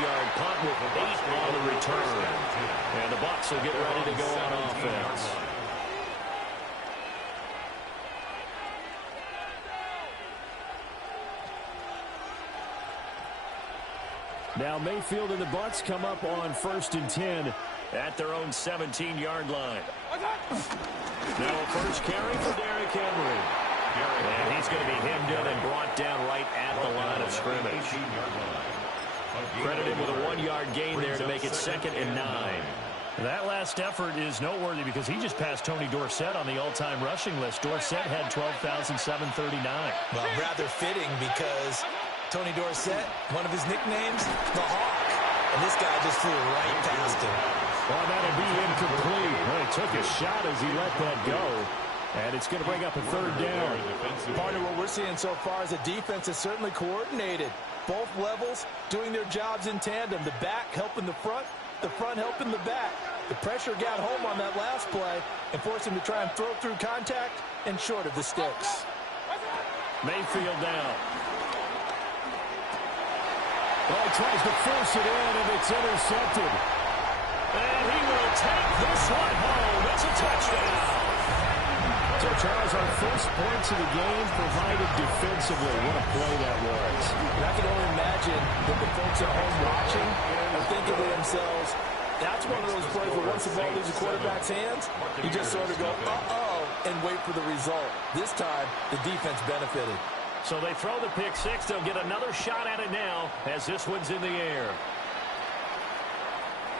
20-yard punt with 8 on the return. And the Bucs will get ready to go on offense. Now Mayfield and the Bucs come up on 1st and 10 at their own 17-yard line. Now a first carry for Derrick Henry. And he's going to be hemmed in and brought down right at the line of scrimmage. Credited with a 1-yard gain there to make it 2nd and 9. That last effort is noteworthy because he just passed Tony Dorsett on the all-time rushing list. Dorsett had 12,739. Well, rather fitting because Tony Dorsett, one of his nicknames, the Hawk. And this guy just flew right past him. Well, that'll be incomplete. Well, he took a shot as he let that go. And it's going to bring up a 3rd down. Partner, what we're seeing so far is the defense is certainly coordinated. Both levels doing their jobs in tandem. The back helping the front helping the back. The pressure got home on that last play and forced him to try and throw through contact and short of the sticks. Mayfield down. Well, he tries to force it in, and it's intercepted. And he will take this one home. It's a touchdown. So, Charles, our first points of the game provided defensively. What a play that was. And I can only imagine that the folks at home watching are thinking to themselves, that's one of those plays where once the ball leaves the quarterback's hands, you just sort of go, uh-oh, and wait for the result. This time, the defense benefited. So they throw the pick six. They'll get another shot at it now as this one's in the air.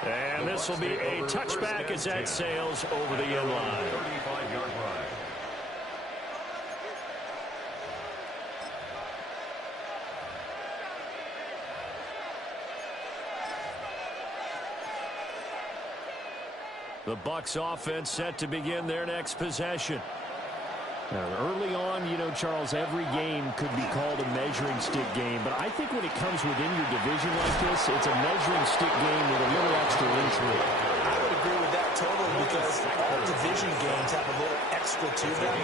And this will be a touchback as that sails over the end line. 35-yard line. The Bucs offense set to begin their next possession. Now, early on, you know, Charles, every game could be called a measuring stick game. But I think when it comes within your division like this, it's a measuring stick game with a little extra inch rule. I would agree with that totally because all division games have a little extra to them.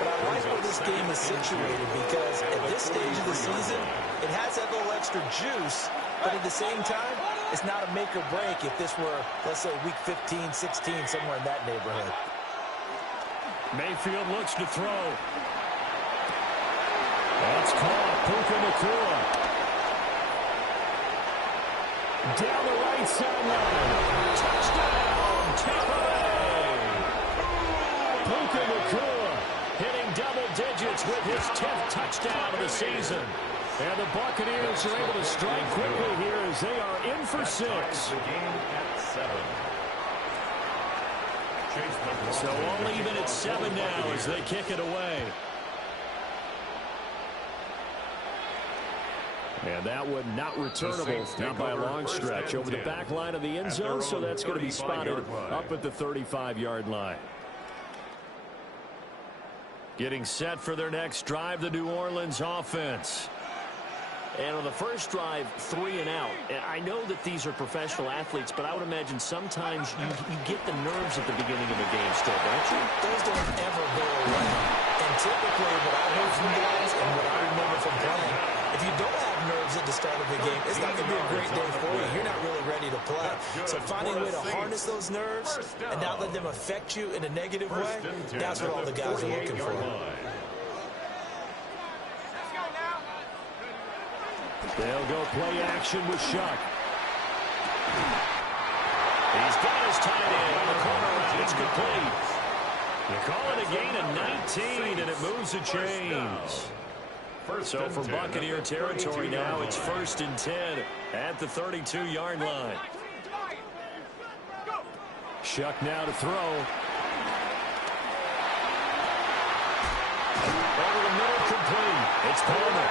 But I like where this game is situated because at this stage of the season, it has that little extra juice. But at the same time, it's not a make or break if this were, let's say, week 15, 16, somewhere in that neighborhood. Mayfield looks to throw. That's caught. Puka Nacua. Down the right sideline. Touchdown, Tampa Bay. Puka Nacua hitting double digits with his 10th touchdown of the season. And the Buccaneers are able to strike quickly here as they are in for 6. The game at 7. So all even at 7 now as they kick it away. And that one not returnable, not by a long stretch, over the back line of the end zone, so that's going to be spotted up at the 35-yard line. Getting set for their next drive, the New Orleans offense. And on the first drive, 3 and out. And I know that these are professional athletes, but I would imagine sometimes you get the nerves at the beginning of a game still, don't you? Those don't ever go away. And typically what I heard from guys and what I remember from playing, if you don't have nerves at the start of the game, it's not going to be a great day for you. You're not really ready to play. So finding a way to harness those nerves and not let them affect you in a negative way, that's what all the guys are looking for. They'll go play action with Shuck. He's got his tight end on the corner route. It's complete. They call it a gain of 19, and it moves the chains. So for Buccaneer territory now, it's 1st and 10 at the 32-yard line. Shuck now to throw. Over the middle, complete. It's Palmer.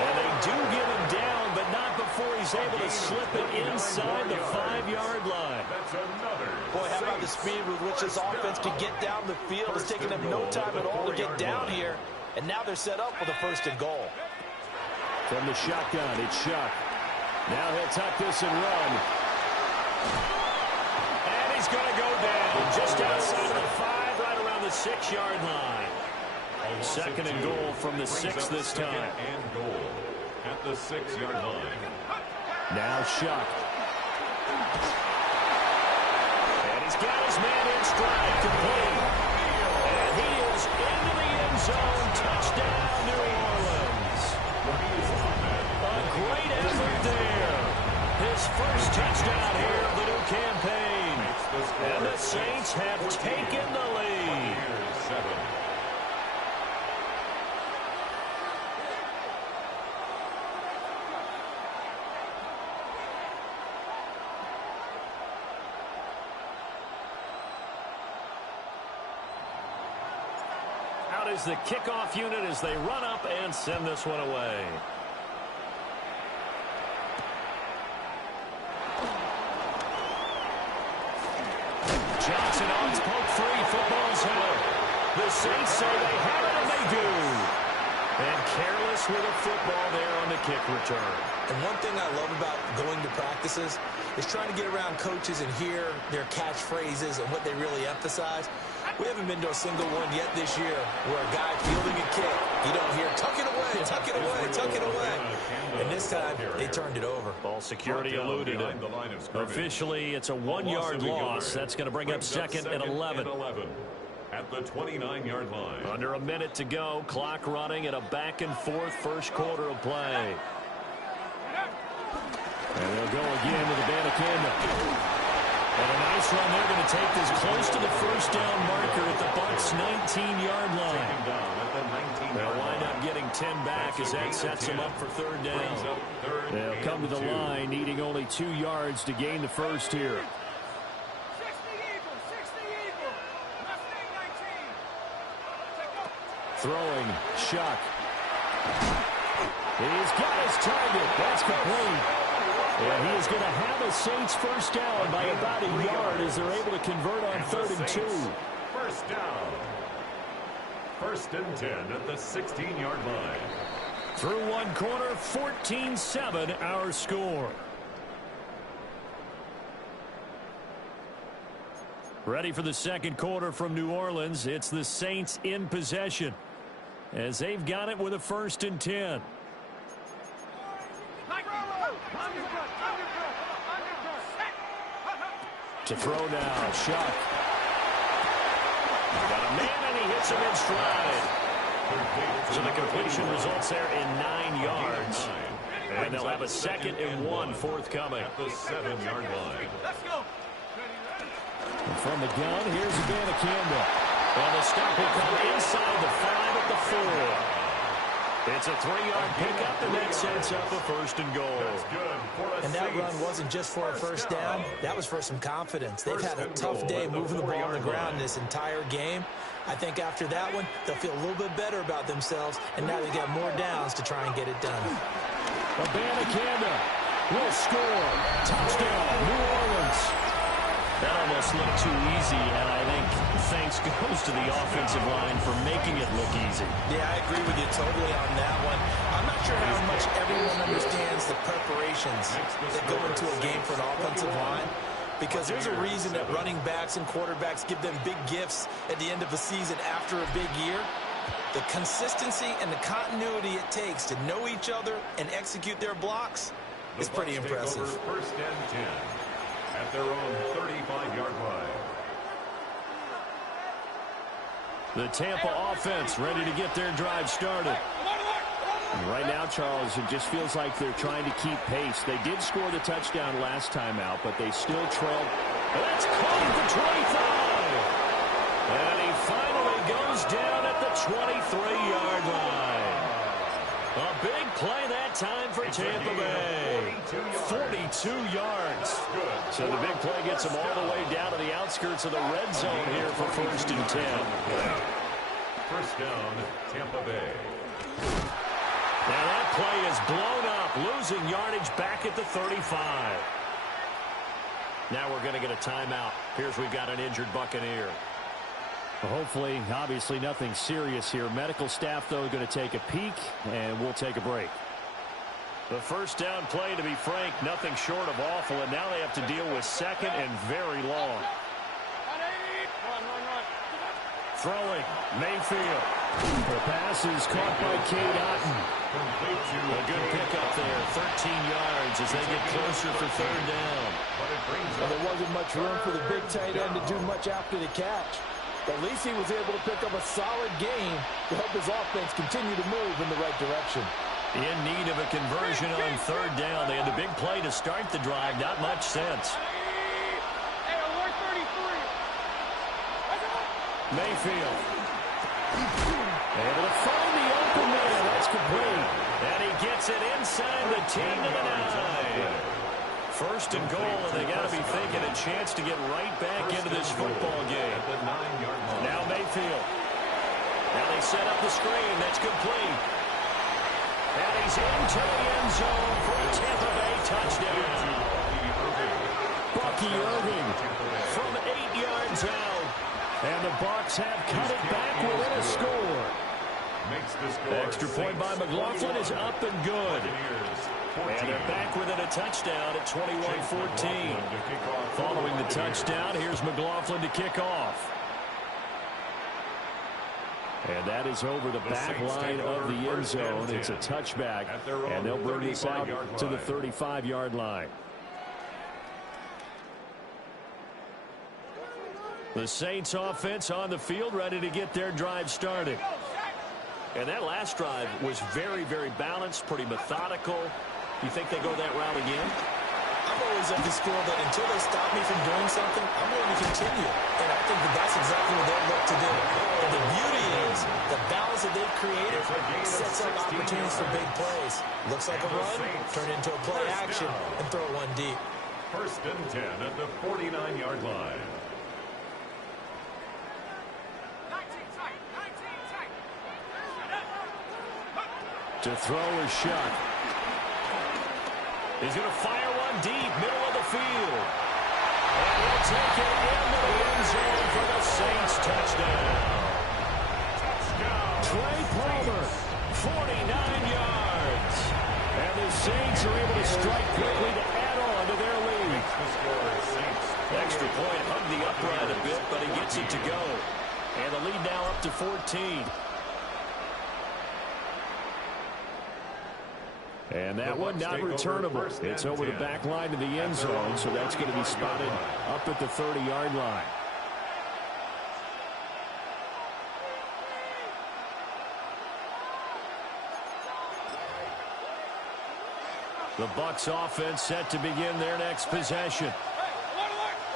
And they do get him down, but not before he's able to slip it inside the 5-yard line. Boy, how about the speed with which this offense can get down the field? It's taken them no time at all to get down here. And now they're set up with a 1st and goal. From the shotgun, it's Shuck. Now he'll tuck this and run. And he's going to go down just outside of the 5, right around the 6-yard line. 2nd and goal from the 6 this time. And goal at the 6-yard line. Now Shuck. And he's got his man in stride, complete. And he is into the end zone. Touchdown, New Orleans. A great effort there. His first touchdown here of the new campaign. And the Saints have taken the lead. Out is the kickoff unit as they run up and send this one away. Johnson on poke three. Football's out. The Saints say they have it, and they do. And careless with a football there on the kick return. And one thing I love about going to practices is trying to get around coaches and hear their catchphrases and what they really emphasize. We haven't been to a single one yet this year where a guy fielding a kick, you don't hear, tuck it away, tuck it away, tuck it away. And this time, they turned it over. Ball security eluded it. Officially, it's a 1-yard loss. That's going to bring up second and 11. At the 29-yard line. Under a minute to go. Clock running at a back-and-forth first quarter of play. And they'll go again with the Banacanda. And a nice run. They're going to take this close to the first down marker at the Bucs' 19-yard line. They'll wind up getting 10 back as that sets them up for third down. They'll come to the line, needing only 2 yards to gain the first here. Throwing, Shuck. He's got his target. That's complete. And he is going to have a Saints first down by about a yard as they're able to convert on 3rd and 2. First down. 1st and 10 at the 16-yard line. Through one quarter, 14-7 our score. Ready for the second quarter from New Orleans. It's the Saints in possession as they've got it with a 1st and 10. To throw now, Shuck. Got a man and he hits him in stride. So the completion results there in 9 yards. And they'll have a 2nd and 1 forthcoming. At the 7-yard line. And from the gun, here's a Banacanda. And the stop will come inside the 5 at the 4. It's a 3-yard pickup, and that sets up a 1st and goal. And that run wasn't just for a first down. That was for some confidence. They've had a tough day moving the ball on the ground this entire game. I think after that one, they'll feel a little bit better about themselves, and now they got more downs to try and get it done. Banacanda will score. Touchdown, New Orleans. That almost looked too easy, and I think thanks goes to the offensive line for making it look easy. Yeah, I agree with you totally on that one. I'm not sure how much everyone understands the preparations that go into a game for an offensive line, because there's a reason that running backs and quarterbacks give them big gifts at the end of the season after a big year. The consistency and the continuity it takes to know each other and execute their blocks is pretty impressive. 1st and 10. At their own 35-yard line. The Tampa offense ready to get their drive started. And right now, Charles, it just feels like they're trying to keep pace. They did score the touchdown last time out, but they still trailed. And that's caught at the 25. And he finally goes down at the 23-yard line. A big play that time for Tampa Bay. 42 yards. So the big play gets them all the way down to the outskirts of the red zone here for 1st and 10. First down, Tampa Bay. Now that play is blown up, losing yardage back at the 35. Now we're going to get a timeout. Here's we've got an injured Buccaneer. Well, hopefully, obviously nothing serious here. Medical staff, though, going to take a peek, and we'll take a break. The first down play, to be frank, nothing short of awful, and now they have to deal with 2nd and very long. Throwing, Mayfield. The pass is caught by Cade Otton. A good pickup there, 13 yards as they get closer for third down. Well, there wasn't much room for the big tight end to do much after the catch. But at least he was able to pick up a solid gain to help his offense continue to move in the right direction. In need of a conversion on third down. They had the big play to start the drive. Not much sense. Mayfield. Able to find the open man. That's complete. And he gets it inside the 10 to the 9. First and goal, and they got to be thinking a chance to get right back into this football game. Now Mayfield. Now they set up the screen. That's complete. And he's into the end zone for a Tampa Bay touchdown. Bucky Irving From 8 yards out. and the Bucs have cut it back within a score. Extra point by McLaughlin is up and good. And they're back within a touchdown at 21-14. Following the touchdown, here's McLaughlin to kick off. And that is over the back line of the end zone. It's a touchback, and they'll bring this out to the 35-yard line. The Saints offense on the field, ready to get their drive started. And that last drive was very, very balanced, pretty methodical. You think they go that route again? I'm always of the school that until they stop me from doing something, I'm going to continue. And I think that that's exactly what they'll look to do. And the beauty is the balance that they've created sets up opportunities for big plays. Looks like a run, turn it into a play action, and throw one deep. First and 10 at the 49-yard line. To throw is shot. He's going to fire one deep, middle of the field. And he'll take it into the end zone for the Saints touchdown. Trey Palmer, 49 yards. and the Saints are able to strike quickly to add on to their lead. Extra point hugged the upright a bit, but he gets it to go. And the lead now up to 14. And that one not returnable. It's over the back line of the end zone, so that's going to be spotted up at the 30-yard line. The Bucs offense set to begin their next possession.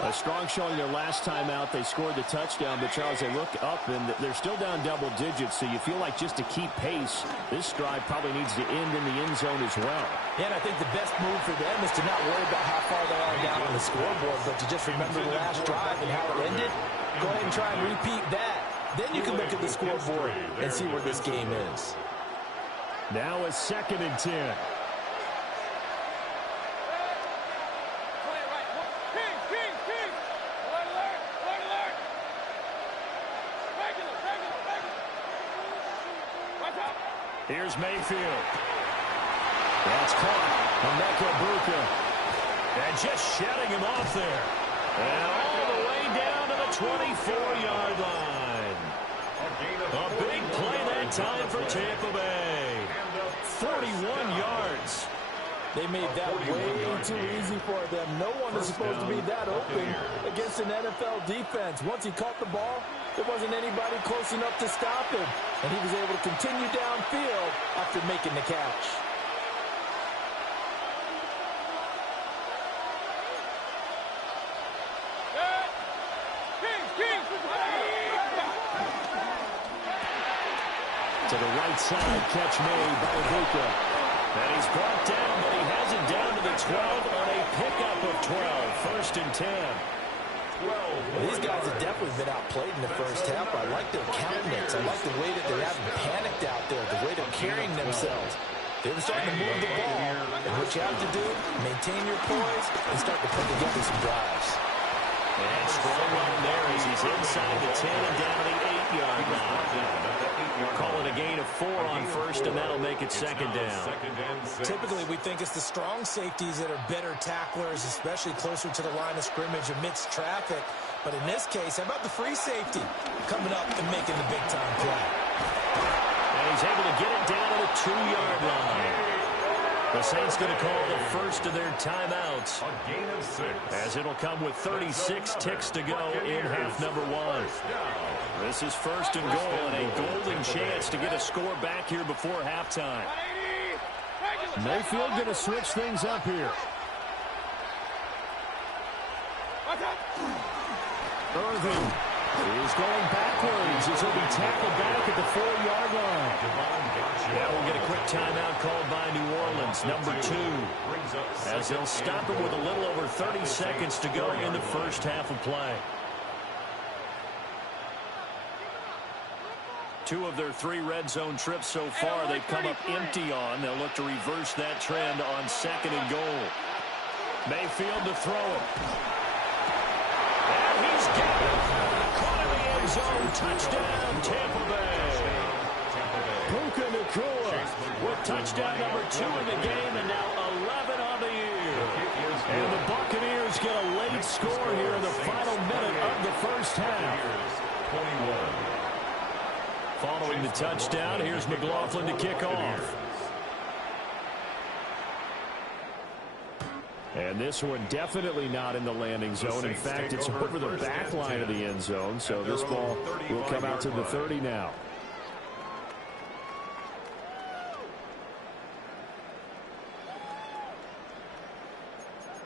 A strong showing their last time out. They scored the touchdown, but Charles, they look up and they're still down double digits, so you feel like just to keep pace, this drive probably needs to end in the end zone as well. Yeah, and I think the best move for them is to not worry about how far they are down on the scoreboard, but to just remember the last drive and how it ended. Go ahead and try and repeat that. Then you can look at the scoreboard and see where this game is. Now a 2nd and 10. Here's Mayfield. That's caught. Emeka Buka. And just shutting him off there. And all the way down to the 24-yard line. A big play that time for Tampa Bay. 41 yards. They made that way too easy for them. No one is supposed to be that open against an NFL defense. Once he caught the ball, there wasn't anybody close enough to stop him. And he was able to continue downfield after making the catch. To the right side, catch made by Buka. And he's brought down, but he has it down to the 12 on a pickup of 12. First and 10. Well, these guys have definitely been outplayed in the first half. I like their countenance. I like the way that they haven't panicked out there, the way they're carrying themselves. They were starting to move the ball. And what you have to do, maintain your poise and start to put together some drives. And strong run there as he's inside the 10 and down to the 8-yard line. Calling a gain of 4 on first, and that'll make it second down. Typically, we think it's the strong safeties that are better tacklers, especially closer to the line of scrimmage amidst traffic. But in this case, how about the free safety coming up and making the big-time play? And he's able to get it down to the 2-yard line. The Saints going to call the first of their timeouts. A gain of 6. As it'll come with 36 ticks to go in half number 1. This is first and goal, and a golden chance to get a score back here before halftime. Mayfield going to switch things up here. Irving is going backwards as he'll be tackled back at the 4-yard line. Now we'll get a quick timeout called by New Orleans, number 2. As they'll stop him with a little over 30 seconds to go in the first half of play. 2 of their 3 red zone trips so far they've come up empty on. They'll look to reverse that trend on 2nd and goal. Mayfield to throw it. And he's got it. Caught in the end zone. Touchdown, Tampa Bay. Puka Nacua with touchdown number 2 in the game, and now 11 on the year. And the Buccaneers get a late score here in the final minute of the first half. 21. Following the touchdown, here's McLaughlin to kick off. And this one definitely not in the landing zone. In fact, it's over the back line of the end zone. So this ball will come out to the 30 now.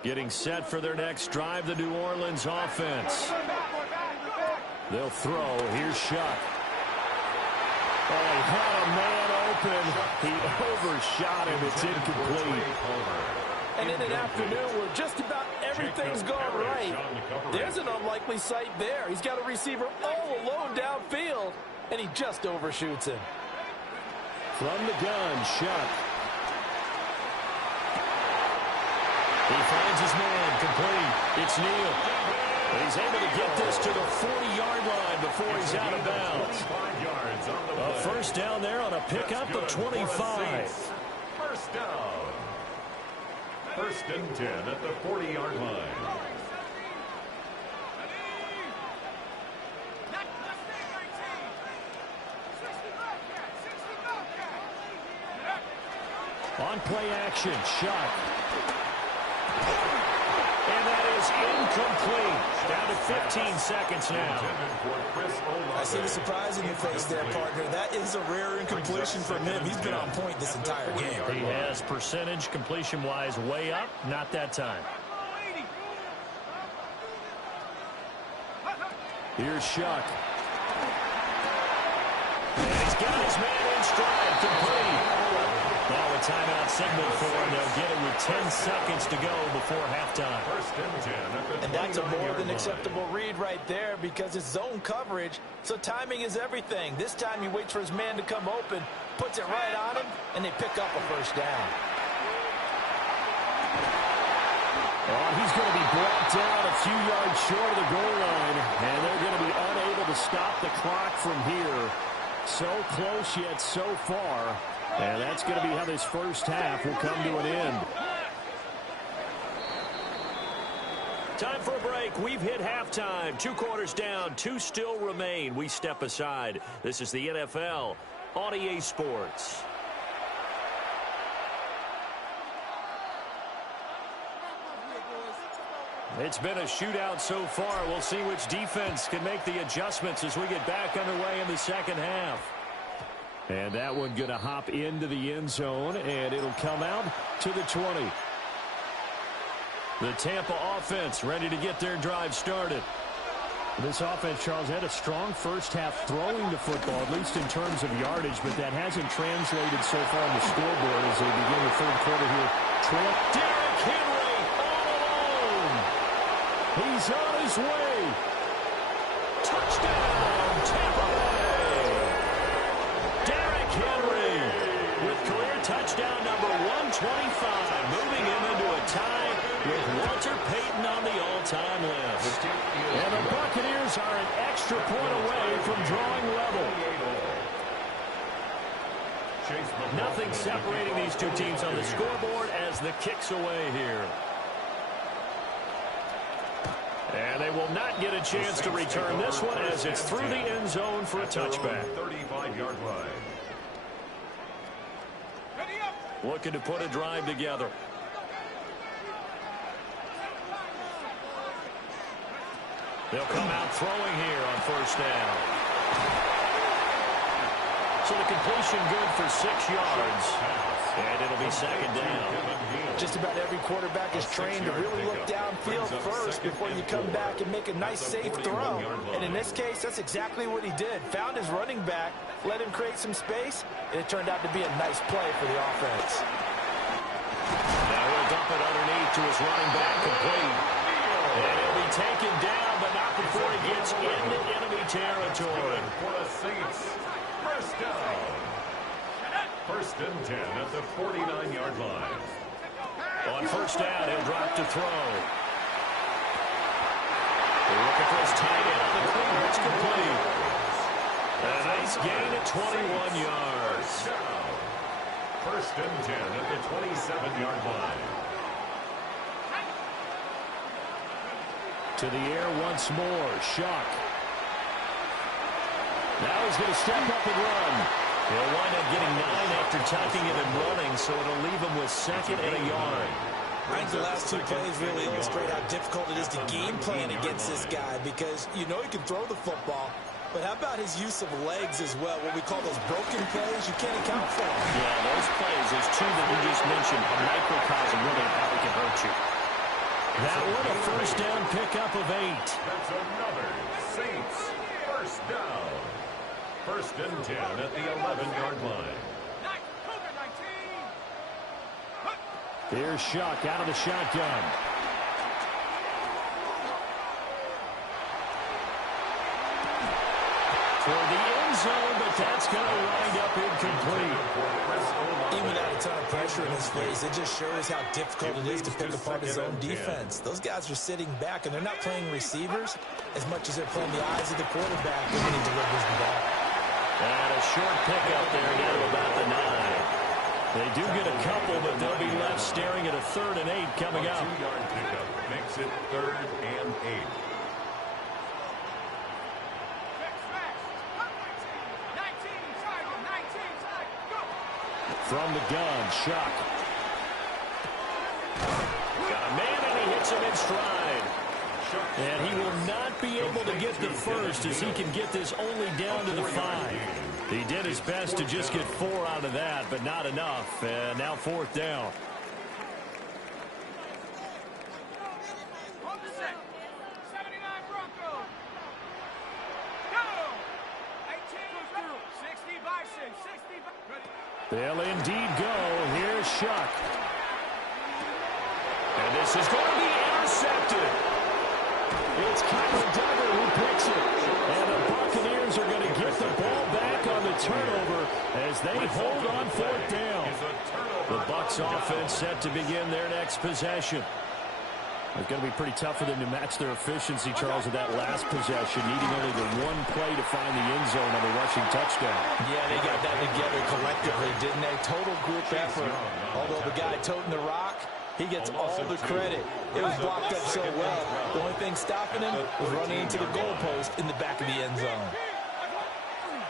Getting set for their next drive, the New Orleans offense. They'll throw. Here's Shuck. Oh, he had a man open. He overshot him. It's incomplete. And in an afternoon where just about everything's gone right, there's an unlikely sight there. He's got a receiver all alone downfield, and he just overshoots him. From the gun, Shuck. He finds his man, complete. It's Neal. And he's able to get this to the 40-yard line before he's out of bounds. A first down there on a pickup of 25. First down. 1st and 10 at the 40-yard line. On play action, Shuck. And that is incomplete. Down to 15 seconds now. I see the surprise in your face there, partner. That is a rare incompletion from him. He's been on point this entire game. He has percentage completion-wise way up. Not that time. Here's Shuck. And he's got his man in stride, complete. Now a timeout signal for him. They'll get it with 10 seconds to go before halftime. 1st and 10 at the And that's a more than acceptable read right there because it's zone coverage, so timing is everything. This time he waits for his man to come open, puts it right on him, and they pick up a first down. Oh, he's going to be brought down a few yards short of the goal line, and they're going to be unable to stop the clock from here. So close yet so far. And that's going to be how this first half will come to an end. Time for a break. We've hit halftime. 2 quarters down. 2 still remain. We step aside. This is the NFL on EA Sports. It's been a shootout so far. We'll see which defense can make the adjustments as we get back underway in the second half. And that one going to hop into the end zone, and it'll come out to the 20. The Tampa offense ready to get their drive started. This offense, Charles, had a strong first half throwing the football, at least in terms of yardage, but that hasn't translated so far on the scoreboard as they begin the third quarter here. Derrick Henry all alone. He's on his way. Touchdown, Tampa Bay. Derrick Henry with career touchdown number 125, moving him into a tie with Walter Payton on the all-time list. And the Buccaneers are an extra point away from drawing level. Nothing separating these two teams on the scoreboard as the kick's away here. And they will not get a chance to return this one as it's through the end zone for a touchback. 35-yard line. Looking to put a drive together. They'll come out throwing here on first down. So the completion good for 6 yards. And it'll be second down. Just about every quarterback is trained to really look downfield first before you come back and make a nice, safe throw. And in this case, that's exactly what he did. Found his running back, let him create some space, and it turned out to be a nice play for the offense. Now he'll dump it underneath to his running back, complete. And he'll be taken down, but not before he gets into enemy territory. For the Saints, first down. First and 10 at the 49-yard line. On first down, he'll drop to throw. They're looking for his tight end on the corner. It's complete. A nice gain at 21 yards. First and 10 at the 27-yard line. To the air once more. Shock. Now he's going to step up and run. He'll wind up getting 9 after tucking it and running, so it'll leave him with second and a yard. I think the last 2 plays really illustrate how difficult it is to game plan against this guy because you know he can throw the football, but how about his use of legs as well, what we call those broken plays? You can't account for them. Yeah, those plays, those 2 that you just mentioned, a microcosm really of how he can hurt you. That one a first down pickup of 8. That's another Saints first down. First and 10 at the 11-yard line. Here's Shock out of the shotgun. For the end zone, but that's going to wind up incomplete. Even without a ton of pressure in his face, it just shows how difficult it is to pick apart his own defense. Those guys are sitting back, and they're not playing receivers as much as they're playing the eyes of the quarterback when he delivers the ball. And a short pickup there down to about the 9. They do get a couple, but they'll be left staring at a 3rd and 8 coming up. 2-yard pickup makes it 3rd and 8. From the gun, Shock. Got a man, and he hits him in stride. And he will not be able to get the first as he can get this only down to the 5. He did his best to just get 4 out of that, but not enough. And now 4th down. They'll indeed go. Here's Shock. And this is going to be intercepted. It's Kyler Duggar who picks it. And the Buccaneers are going to get the ball back on the turnover as they hold on 4th down. The Bucs offense set to begin their next possession. It's going to be pretty tough for them to match their efficiency, Charles, with that last possession, needing only the 1 play to find the end zone on the rushing touchdown. Yeah, they got that together collectively, didn't they? Total group effort. Although the guy toting the rock, he gets all the credit. It was blocked up so well. The only thing stopping him was running into the goalpost in the back of the end zone.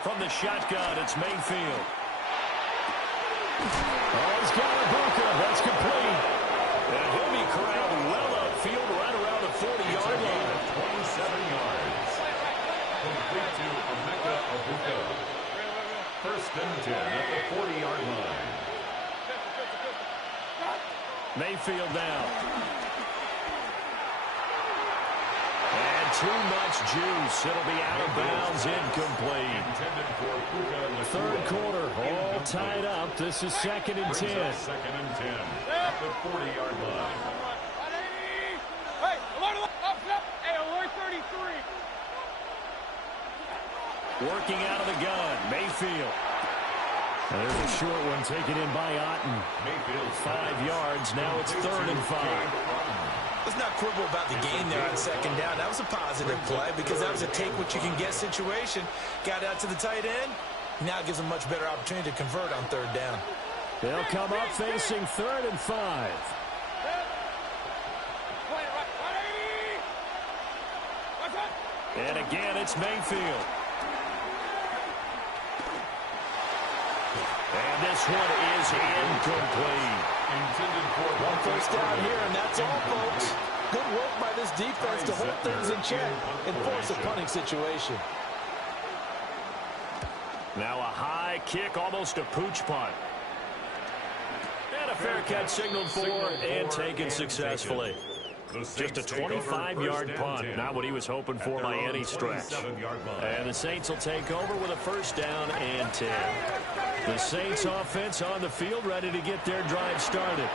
From the shotgun, it's Mayfield. Oh, he's got a bunker. That's complete. And he'll be corralled well upfield right around the 40-yard line. 27 yards. Complete to Emeka Abuka. First and 10 at the 40-yard line. Mayfield now. And too much juice. It'll be out of bounds, incomplete. 3rd quarter, all tied up. This is 2nd and 10. 2nd and 10 at the 40-yard line. Working out of the gun, Mayfield. There's a short one taken in by Otten. Mayfield 5 yards. Now it's 3rd and 5. Let's not quibble about the gain there on 2nd down. That was a positive play because that was a take-what-you-can-get situation. Got out to the tight end. Now gives them much better opportunity to convert on 3rd down. They'll come up facing 3rd and 5. And again, it's Mayfield. And this one is incomplete. One first down here, and that's all, folks. Good work by this defense to hold things in check and force a punting situation. Now a high kick, almost a pooch punt. And a fair catch signaled for and taken successfully. Just a 25-yard punt, not what he was hoping for by any stretch. And the Saints will take over with a first down and 10. The Saints offense on the field, ready to get their drive started.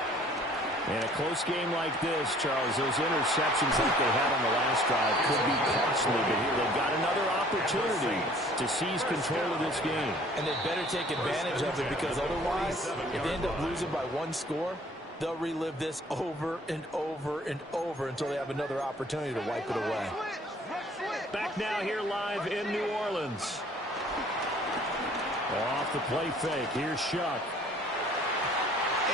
And a close game like this, Charles, those interceptions like they had on the last drive could be costly, but here they've got another opportunity to seize control of this game. And they better take advantage of it, because otherwise, if they end up losing by one score, they'll relive this over and over and over until they have another opportunity to wipe it away. Back now here live in New Orleans. Off the play fake, here's Shuck.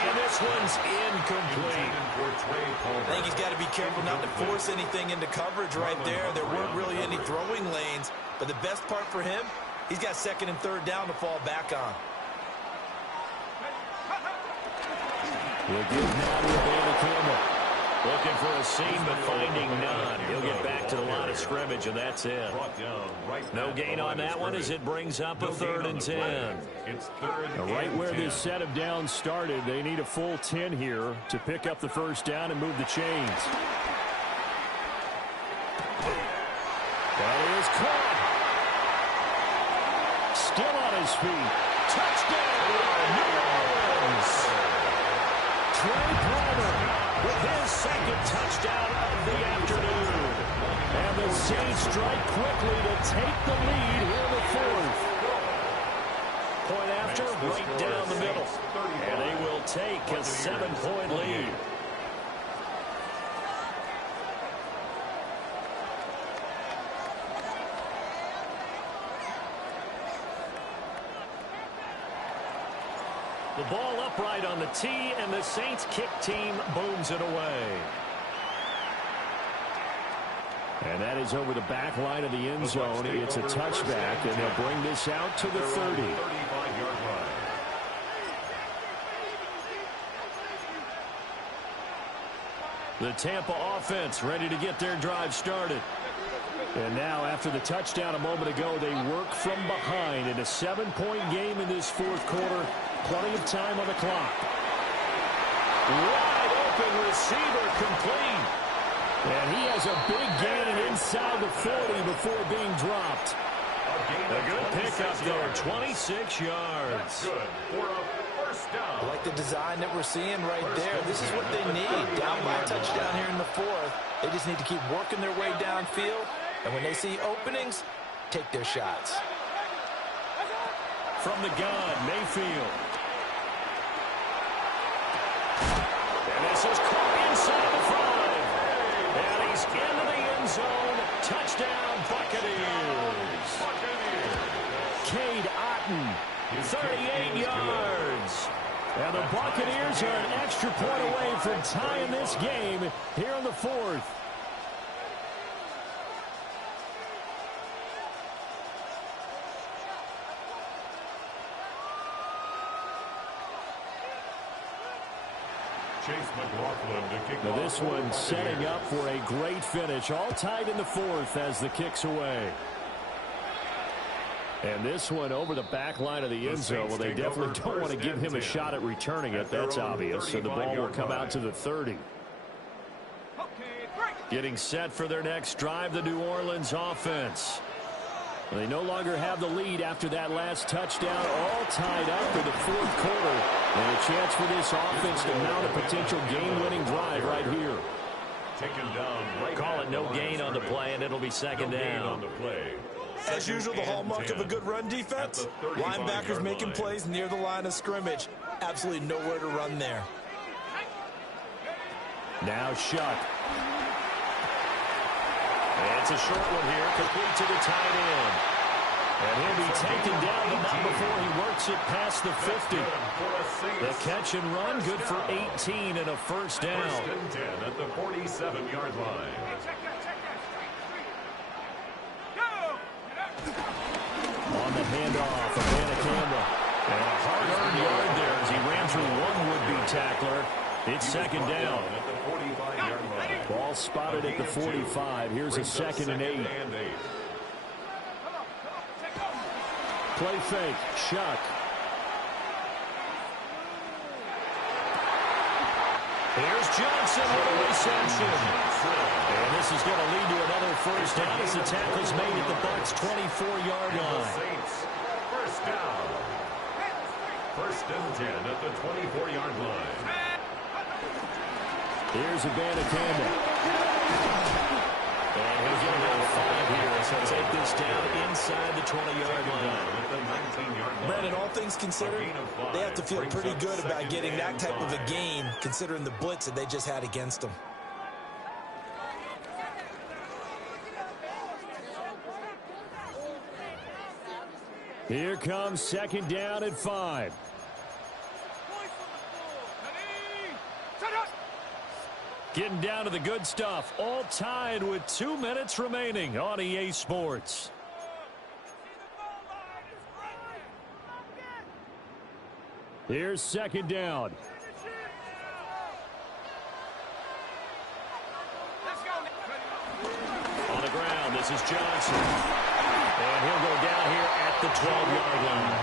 And this one's incomplete. I think he's got to be careful not to force anything into coverage right there. There weren't really any throwing lanes, but the best part for him, he's got second and third down to fall back on. We'll give now to Alabama Campbell. Looking for a seam, but finding none. He'll get back to the line of scrimmage, and that's it. No gain on that one as it brings up a 3rd and 10. Right where this set of downs started, they need a full 10 here to pick up the first down and move the chains. That is caught. Still on his feet. Touchdown, New Orleans. Trey Palmer with his second touchdown of the afternoon. And the Saints strike quickly to take the lead here in the 4th. Point after, right down the middle. And they will take a 7-point lead. The ball upright on the tee, and the Saints kick team booms it away. And that is over the back line of the end zone. It's a touchback, and they'll bring this out to the 30. The Tampa offense ready to get their drive started. And now, after the touchdown a moment ago, they work from behind in a 7-point game in this 4th quarter. Plenty of time on the clock. Wide open receiver complete. And he has a big gain inside the 40 before being dropped. A good pickup there, 26 yards. I like the design that we're seeing right there. This is what they need. Down by a touchdown here in the 4th. They just need to keep working their way downfield. And when they see openings, take their shots. From the gun, Mayfield. And this is caught inside the 5. And he's into the end zone. Touchdown, Buccaneers. Cade Otton, 38 yards. And the Buccaneers are an extra point away from tying this game here in the 4th. Now this one setting up for a great finish. All tied in the 4th as the kick's away. And this one over the back line of the end zone. Well, they definitely don't want to give him a shot at returning it. That's obvious. So the ball will come out to the 30. Getting set for their next drive, the New Orleans offense. They no longer have the lead after that last touchdown. All tied up for the 4th quarter. And a chance for this offense to mount a potential game-winning drive right here. Call it no gain on the play, and it'll be second down. As usual, the hallmark of a good run defense, linebackers making plays near the line of scrimmage. Absolutely nowhere to run there. Now Shuck. It's a short one here, complete to the tight end. And he'll be taken down, but not before he works it past the 50. The catch and run, good for 18 and a first down. First and 10 at the 47-yard line. off. Abanikanda. And a hard-earned yard there as he ran through one would-be tackler. It's second down. Ball spotted at the 45. Here's a 2nd and 8. Play fake. Shuck. Here's Johnson with a reception. And this is going to lead to another first down as the tackle's made at the Bucs' 24-yard line. First down. 1st and 10 at the 24-yard line. Here's Abanikanda. And he'll get about 5 here as he'll take this down inside the 20-yard line. Brandon, all things considered, they have to feel pretty good about getting that type of a gain considering the blitz that they just had against them. Here comes 2nd down at 5. Getting down to the good stuff. All tied with 2 minutes remaining on EA Sports. Here's 2nd down. On the ground, this is Johnson. And he'll go down here at the 12-yard line.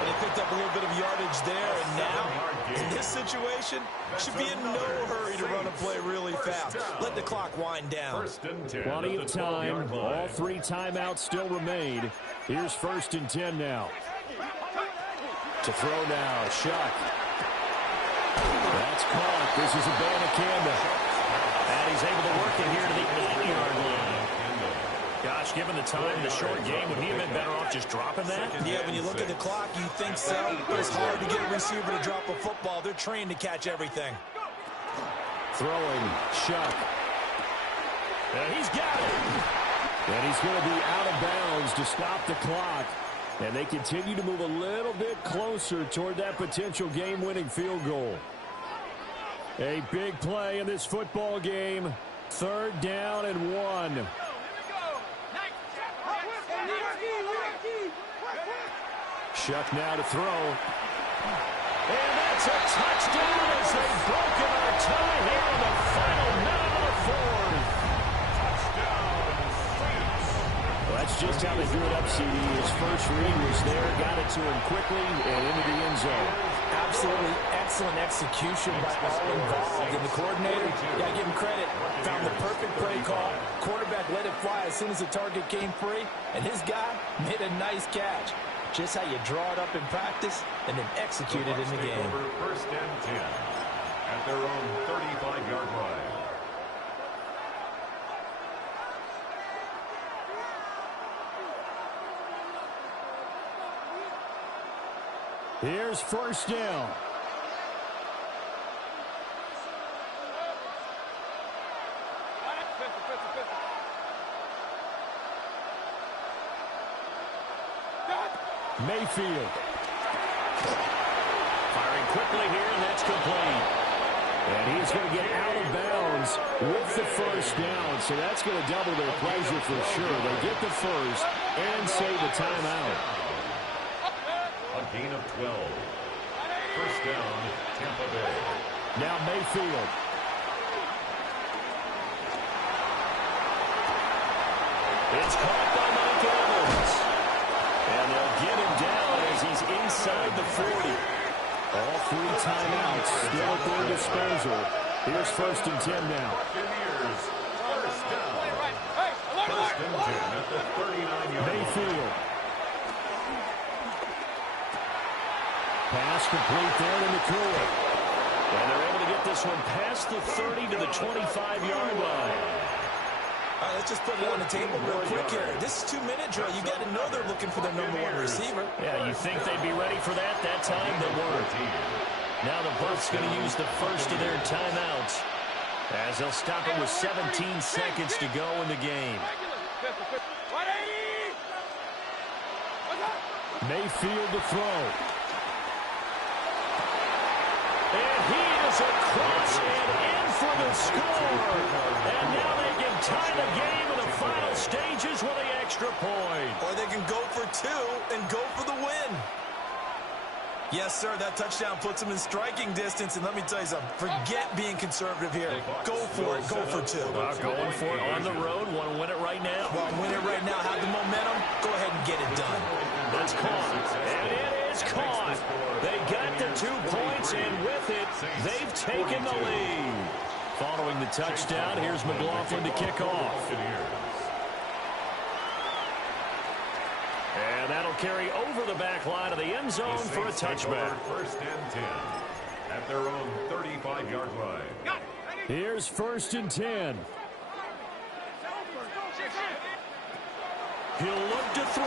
And he picked up a little bit of yardage there, and now, in this situation, should be in no hurry to run a play really fast. Let the clock wind down. Plenty of time. All 3 timeouts still remain. Here's 1st and 10 now. To throw now, Shuck. That's caught. This is Abanikanda. And he's able to work it here to the 8-yard line. Gosh, given the time, the short game, would he have been better off just dropping that? Yeah, when you look at the clock, you think so. But it's hard to get a receiver to drop a football. They're trained to catch everything. Throwing, Shuck. And he's got it. And he's going to be out of bounds to stop the clock. And they continue to move a little bit closer toward that potential game-winning field goal. A big play in this football game. 3rd down and 1. Shuck now to throw. And that's a touchdown as they've broken our tie here in the final minute of the 4th. Well, that's just how they drew it up, CD. His first read was there, got it to him quickly, and into the end zone. Absolutely excellent execution by all involved. And the coordinator, got to give him credit, found the perfect play call. Quarterback let it fly as soon as the target came free, and his guy made a nice catch. Just how you draw it up in practice and then execute it in the game. 1st and 10 at their own 35-yard line. Here's 1st down. Mayfield. Firing quickly here, and that's complete. And he's going to get out of bounds with the 1st down, so that's going to double their pleasure for sure. They get the 1st and save the timeout. A gain of 12. 1st down, Tampa Bay. Now Mayfield. It's caught by Mike Evans. And they'll get him down as he's inside the 40. All 3 timeouts still at their disposal. Here's 1st and 10 now. Buccaneers, 1st down. 1st and 10 at the 39-yard line. Mayfield. Pass complete there to McCoy. And they're able to get this one past the 30 to the 25-yard line. All right, let's just put it on the table real quick here. This is 2-minute drill. You got to know they're looking for their #1 receiver. Yeah, you think they'd be ready for that? That time they weren't. Now the Bucs going to use the first of their timeouts as they'll stop it with 17 seconds to go in the game. Mayfield to throw. And he is goes across and in for the score. And now they can tie the game in the final stages with the extra point. Or they can go for two and go for the win. Yes, sir, that touchdown puts them in striking distance. And let me tell you something, forget being conservative here. Go for it. Go for two. Going for it on the road. Want to win it right now. Well, win it right now. Have the momentum. Go ahead and get it done. That's caught. And it is caught. They got the 2 points, and with it, they've taken the lead. Following the touchdown, here's McLaughlin to kick off. And that'll carry over the back line of the end zone for a touchback. First and 10 at their own 35-yard line. Here's 1st and 10. He'll look to throw.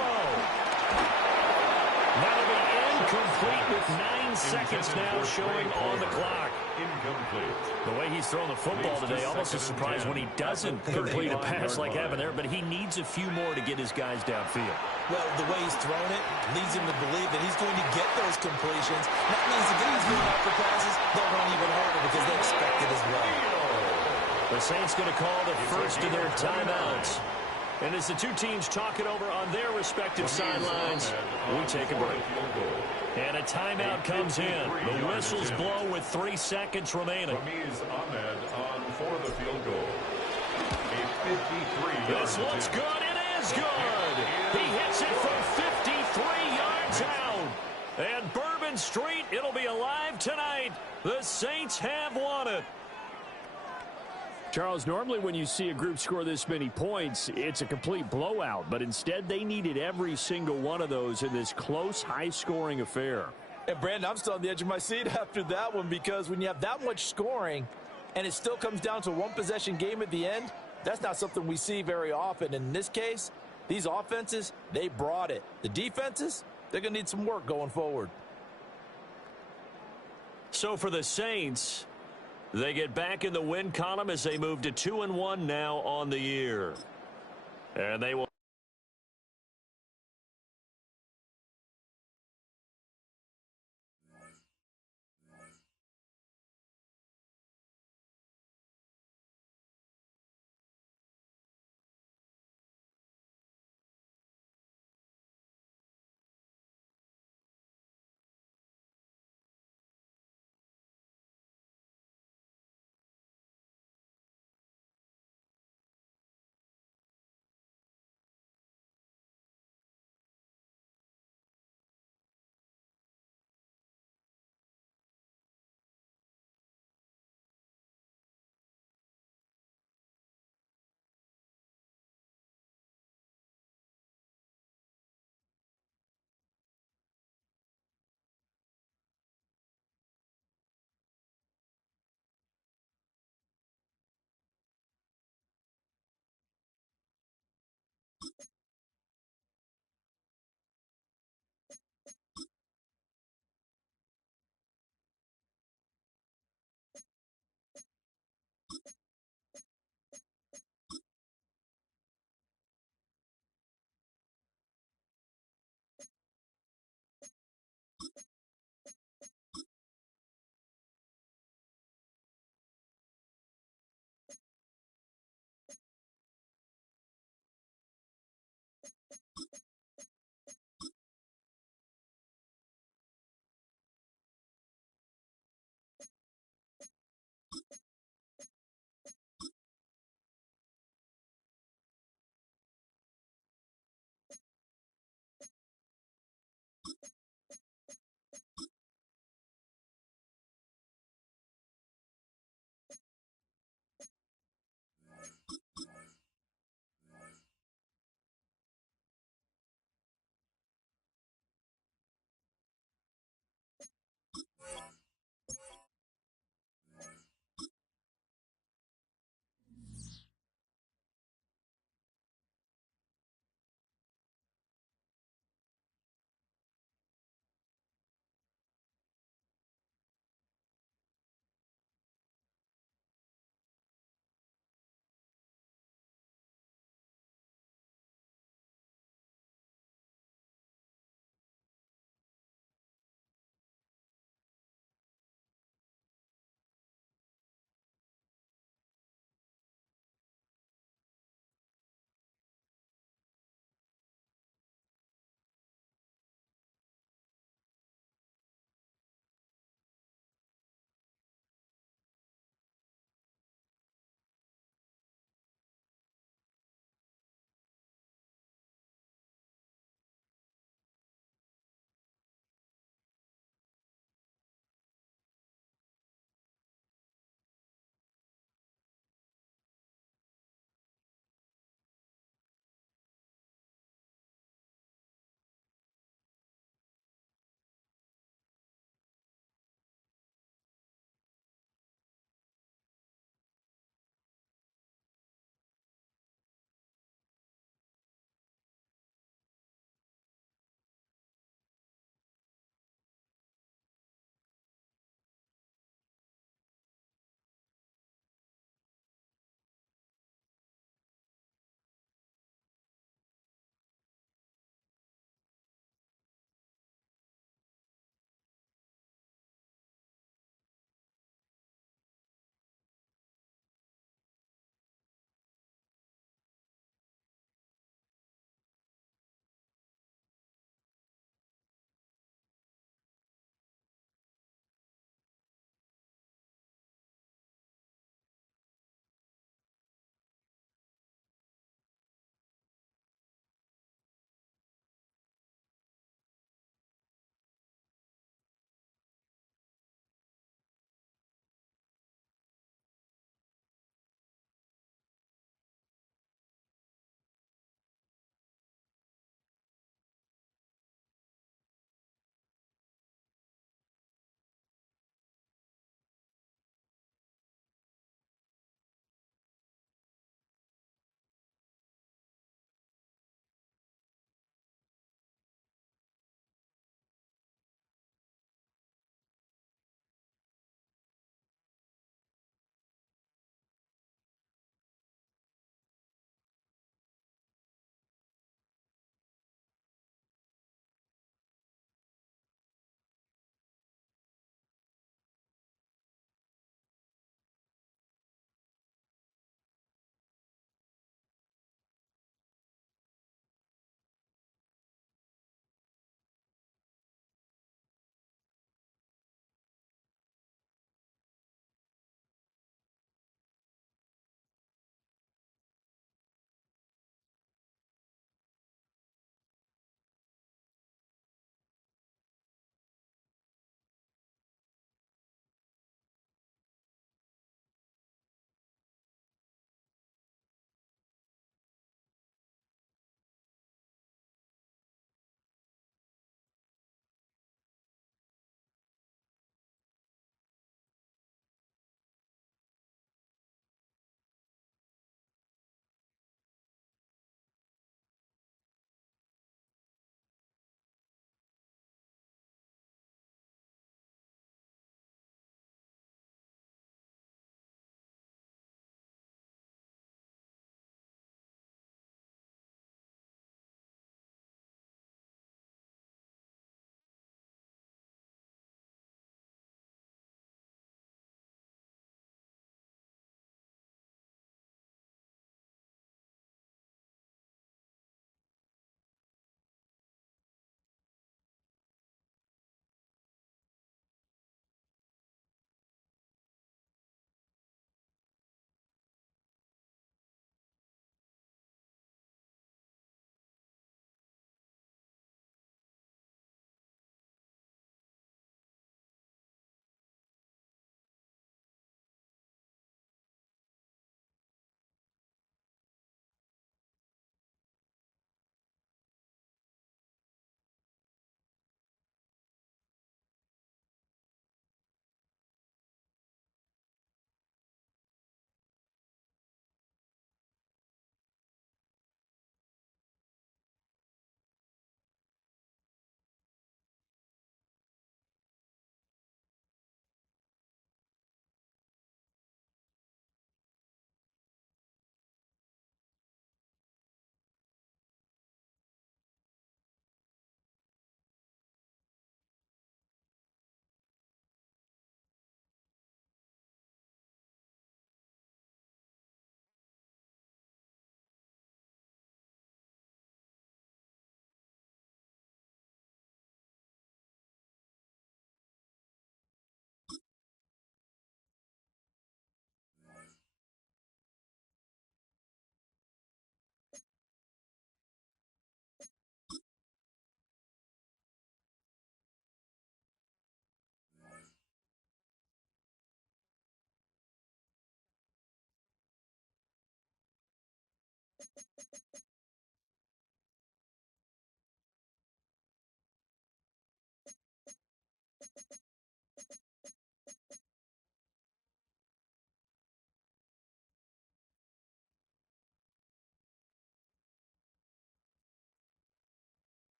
That'll be incomplete with 9 seconds now showing on the clock. Incomplete. The way he's thrown the football today, almost a surprise when he doesn't complete a pass like happened there, but he needs a few more to get his guys downfield. Well, the way he's thrown it leads him to believe that he's going to get those completions. That means the guys going out for passes, they'll run even harder because they expect it as well. The Saints going to call the first of their timeouts. And as the two teams talk it over on their respective sidelines, we take a break. And a timeout comes in. The whistles blow with 3 seconds remaining. Ramiz Ahmed on for the field goal. A 53-yard This looks good. It is good. He hits it from 53 yards out. And Bourbon Street, it'll be alive tonight. The Saints have won it. Charles, normally when you see a group score this many points, it's a complete blowout. But instead, they needed every single one of those in this close, high-scoring affair. And, Brandon, I'm still on the edge of my seat after that one because when you have that much scoring and it still comes down to a one-possession game at the end, that's not something we see very often. In this case, these offenses, they brought it. The defenses, they're going to need some work going forward. So for the Saints, they get back in the win column as they move to 2-1 now on the year. And they will